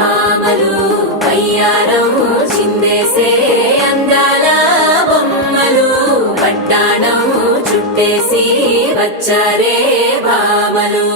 భామలు వయ్యారం చిందేసే అందాల బొమ్మలు పట్టాణం చుట్టేసి వచ్చారే భామలు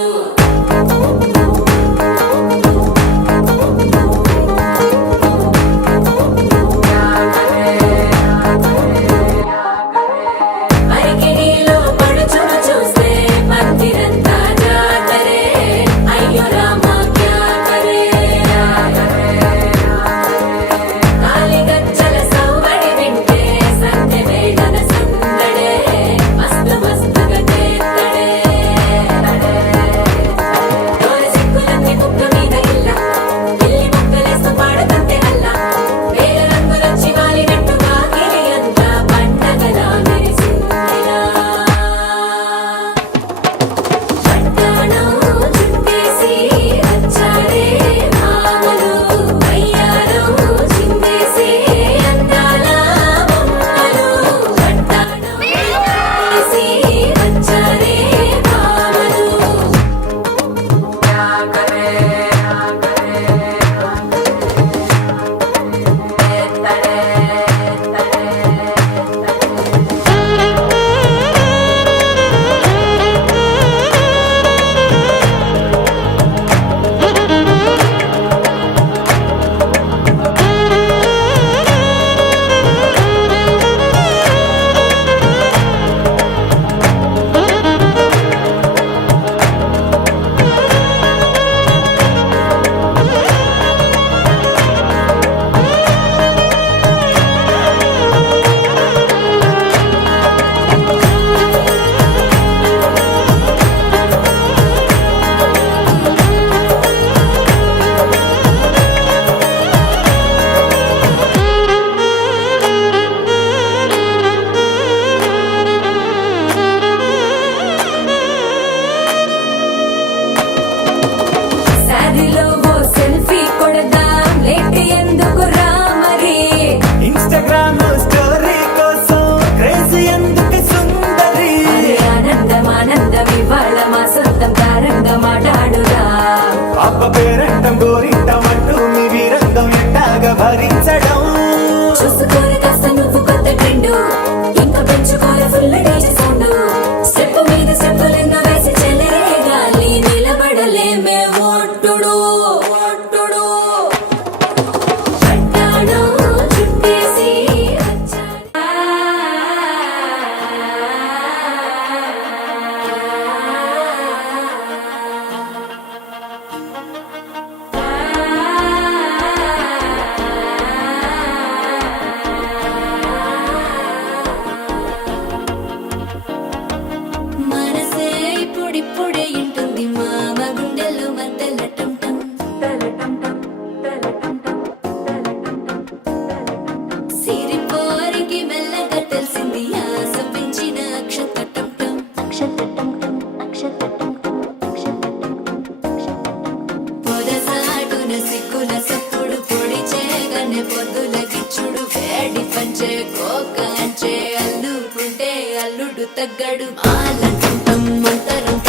పేరంటం గోరింటమంటూ మీ వీరంగం ఎండాగా భరించడం చూసుకోని కాస్త నువ్వు కొత్త ట్రెండ్ ఇంకా పెంచుకోలే ఫుల్ డీజే సౌండ్ స్టెప్ మీద స్టెప్పులెన్నో వేసి చెలరే గాలి నిలబడలేమే ఒట్టుడు ఒట్టుడు పట్టాణం చుట్టేసి ఇప్పుడే ఇంటుంది మామ గుండెల్లో మధ్యల టంటం సిరిపోరికి మెల్లగా తెలిసింది ఆశ పెంచిన అక్షతటం పొదసాటున సిగ్గుల సప్పుడు పొడి చేయగానే పొద్దుల గిచ్చుడు వేడి పంచే కోక అంచే అల్లుకుంటే అల్లుడు తగ్గడు ఆలంటుంటం మంతరం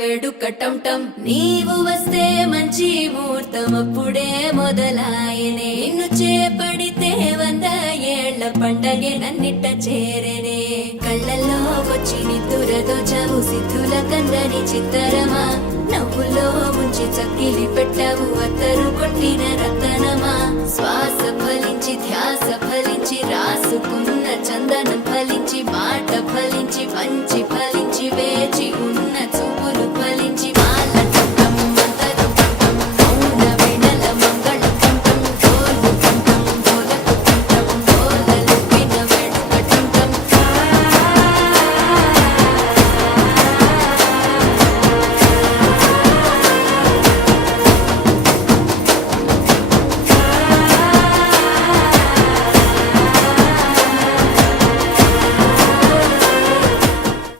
వేడుకటం నీవు వస్తే మంచి ముహూర్తం అప్పుడే మొదలాయనే నిన్ను చేపడితే 100 ఏళ్ల పండగే నన్నిట్ట చేరనే కళ్ళల్లో వచ్చి నిద్దురదో చావు సిద్ధుల కందని చిత్తరమా నవ్వు నవ్వులో ముంచి చక్కిలి పెట్టావు అత్తరు కొట్టిన రతనమా శ్వాస ఫలించి ధ్యాస